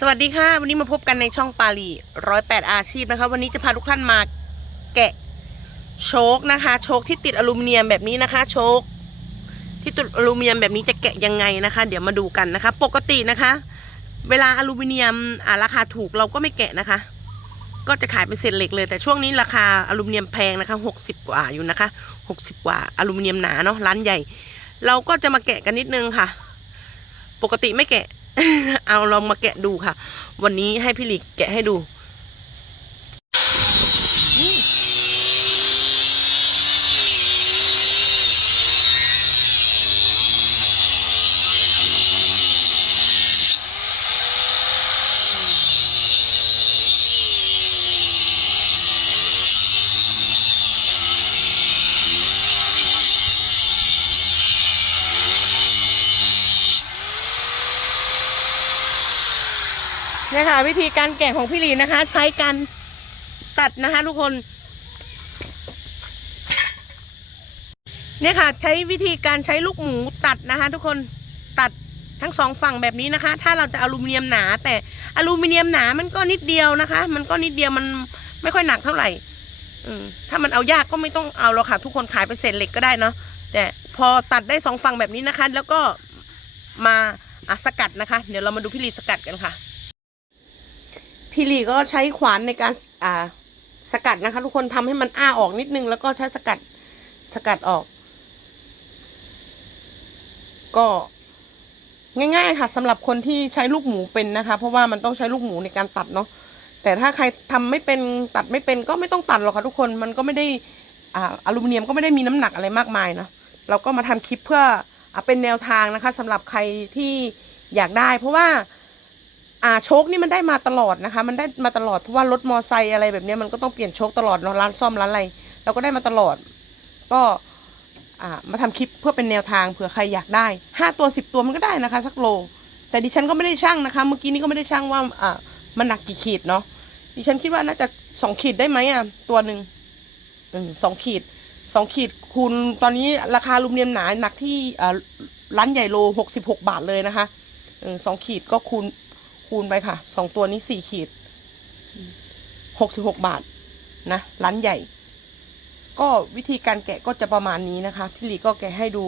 สวัสดีค่ะวันนี้มาพบกันในช่องปาลีร้อยแปดอาชีพนะคะ วันนี้จะพาทุกท่านมาแกะโชคนะคะ โชคที่ติดอลูมิเนียมแบบนี้นะคะ โชคที่ติดอลูมิเนียมแบบนี้จะแกะยังไงนะคะ เดี๋ยวมาดูกันนะคะ ปกตินะคะ เวลาอลูมิเนียมอ่าราคาถูกเราก็ไม่แกะนะคะ ก็จะขายเป็นเศษเหล็กเลย แต่ช่วงนี้ราคาอลูมิเนียมแพงนะคะหกสิบกว่าอยู่นะคะหกสิบกว่าอลูมิเนียมหนาเนาะร้านใหญ่ เราก็จะมาแกะกันนิดนึงค่ะ ปกติไม่แกะ เอาลองมาแกะดูค่ะ วันนี้ให้พี่หลีกแกะให้ดู เนี่ยค่ะวิธีการแกะของพี่ลีนะคะ ใช้การตัดนะคะทุกคน เนี่ยค่ะใช้วิธีการใช้ลูกหมูตัดนะคะ ทุกคนตัดทั้งสองฝั่งแบบนี้นะคะ ถ้าเราจะอลูมิเนียมหนา แต่อลูมิเนียมหนามันก็นิดเดียวนะคะ มันก็นิดเดียวมันไม่ค่อยหนักเท่าไหร่ถ้ามันเอายากก็ไม่ต้องเอาหรอกค่ะ ทุกคนขายเป็นเศษเหล็กก็ได้เนาะแต่พอตัดได้สองฝั่งแบบนี้นะคะ แล้วก็มาสกัดนะคะ เดี๋ยวเรามาดูพี่ลีสกัดกันค่ะ พี่ลีก็ใช้ขวานในการอ่าสกัดนะคะ ทุกคนทำให้มันอ้าออกนิดนึง แล้วก็ใช้สกัดสกัดออก ก็ง่าย ๆ ค่ะสำหรับคนที่ใช้ลูกหมูเป็นนะคะ เพราะว่ามันต้องใช้ลูกหมูในการตัดเนาะแต่ถ้าใครทำไม่เป็นตัดไม่เป็นก็ไม่ต้องตัดหรอกค่ะทุกคนมันก็ไม่ได้อ่าอลูมิเนียมก็ไม่ได้มีน้ำหนักอะไรมากมายนะเราก็มาทำคลิปเพื่ออเป็นแนวทางนะคะสำหรับใครที่อยากได้ เพราะว่า อ่าโชคนี่มันได้มาตลอดนะคะ มันได้มาตลอดเพราะว่ารถมอไซค์อะไรแบบนี้มันก็ต้องเปลี่ยนโชคตลอดเนาะร้านซ่อมร้านอะไรเราก็ได้มาตลอด ก็อ่ามาทำคลิปเพื่อเป็นแนวทางเผื่อใครอยากได้ห้าตัวสิบตัวมันก็ได้นะคะ สักโล แต่ดิฉันก็ไม่ได้ช่างนะคะ เมื่อกี้นี้ก็ไม่ได้ช่างว่าอ่ามันหนักกี่ขีดเนาะดิฉันคิดว่าน่าจะสองขีดได้ไหมอะตัวหนึ่งสองขีดสองขีดคูณตอนนี้ราคาลูมิเนียมหนาหนักที่ร้านใหญ่โลหกสิบหกบาทเลยนะคะสองขีดก็คูณ คูณไปค่ะ สองตัวนี้สี่ขีด หกสิบหกบาท นะ ร้านใหญ่ ก็วิธีการแกะก็จะประมาณนี้นะคะ พี่หลีก็แกะให้ดู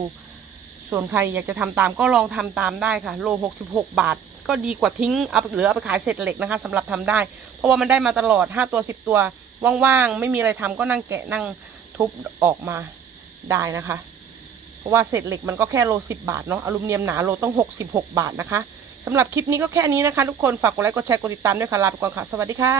ส่วนใครอยากจะทำตามก็ลองทำตามได้ค่ะ โลหกสิบหกบาท ก็ดีกว่าทิ้ง เอาเหลือเอาไปขายเศษเหล็กนะคะสำหรับทำได้ เพราะว่ามันได้มาตลอดห้าตัวสิบตัว ว่างๆ ไม่มีอะไรทำก็นั่งแกะนั่งทุบออกมาได้นะคะ เพราะว่าเศษเหล็กมันก็แค่โลสิบบาทเนาะ อลูมิเนียมหนาโลต้องหกสิบหกบาทนะคะ สำหรับคลิปนี้ก็แค่นี้นะคะทุกคนฝากกดไลค์กดแชร์กดติดตามด้วยค่ะลาไปก่อนค่ะ สวัสดีค่ะ